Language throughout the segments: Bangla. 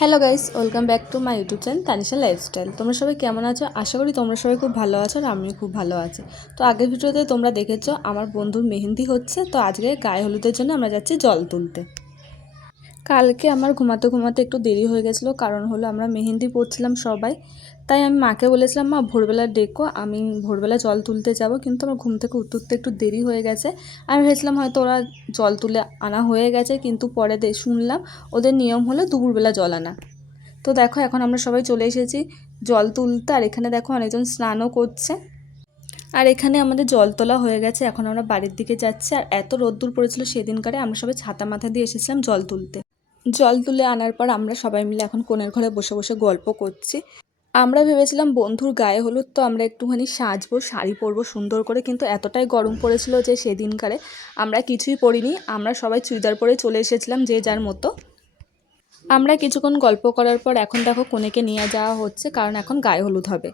Hello guys welcome back to my YouTube channel Tanisha lifestyle তোমরা সবাই কেমন আছো? আশা করি তোমরা সবাই খুব ভালো আছো আর আমিও খুব ভালো আছি। তো আগের ভিডিওতে তোমরা দেখেছ, আমার বন্ধুর মেহেন্দি হচ্ছে, তো আজকে গায়ে হলুদের জন্য আমরা যাচ্ছি জল তুলতে। কালকে আমার ঘুমাতে ঘুমাতে একটু দেরি হয়ে গেছিল, কারণ হলো আমরা মেহেন্দি পড়ছিলাম সবাই। তাই আমি মাকে বলেছিলাম, মা, ভোরবেলা ডেকো, আমি ভোরবেলা জল তুলতে যাব। কিন্তু আমার ঘুম থেকে উঠতে উঠতে একটু দেরি হয়ে গেছে। আমি ভেবেছিলাম হয়তো ওরা জল তুলে আনা হয়ে গেছে, কিন্তু পরে দে- শুনলাম ওদের নিয়ম হলো দুপুরবেলা জল আনা। তো দেখো, এখন আমরা সবাই চলে এসেছি জল তুলতে, আর এখানে দেখো অনেকজন স্নানও করছে। আর এখানে আমাদের জল তোলা হয়ে গেছে, এখন আমরা বাড়ির দিকে যাচ্ছি। আর এত রোদ্দুর পড়েছিল সেদিনকারে, আমরা সবাই ছাতা মাথা দিয়ে এসেছিলাম জল তুলতে। জল তুলে আনার পর আমরা সবাই মিলে এখন কোণের ঘরে বসে বসে গল্প করছি। আমরা ভেবেছিলাম বন্ধুর গায়ে হলুদ, তো আমরা একটুখানি সাজবো, শাড়ি পরবো সুন্দর করে, কিন্তু এতটাই গরম পড়েছিল যে সেদিনকারে আমরা কিছুই পরিনি। আমরা সবাই চুড়িদার পরে চলে এসেছিলাম যে যার মতো। আমরা কিছুক্ষণ গল্প করার পর এখন দেখো কনেকে নিয়ে যাওয়া হচ্ছে, কারণ এখন গায়ে হলুদ হবে।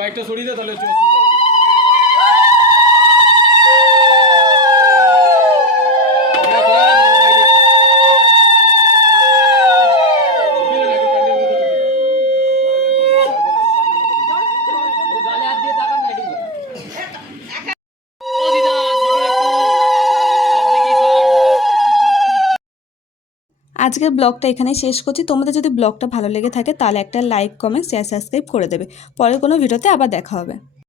বাইকটা সরিয়ে দে তাহলে আজকের ব্লগটা এখানেই শেষ করছি। তোমাদের যদি ব্লগটা ভালো লেগে থাকে তাহলে একটা লাইক কমেন্ট শেয়ার সাবস্ক্রাইব করে দেবে। পরের কোনো ভিডিওতে আবার দেখা হবে।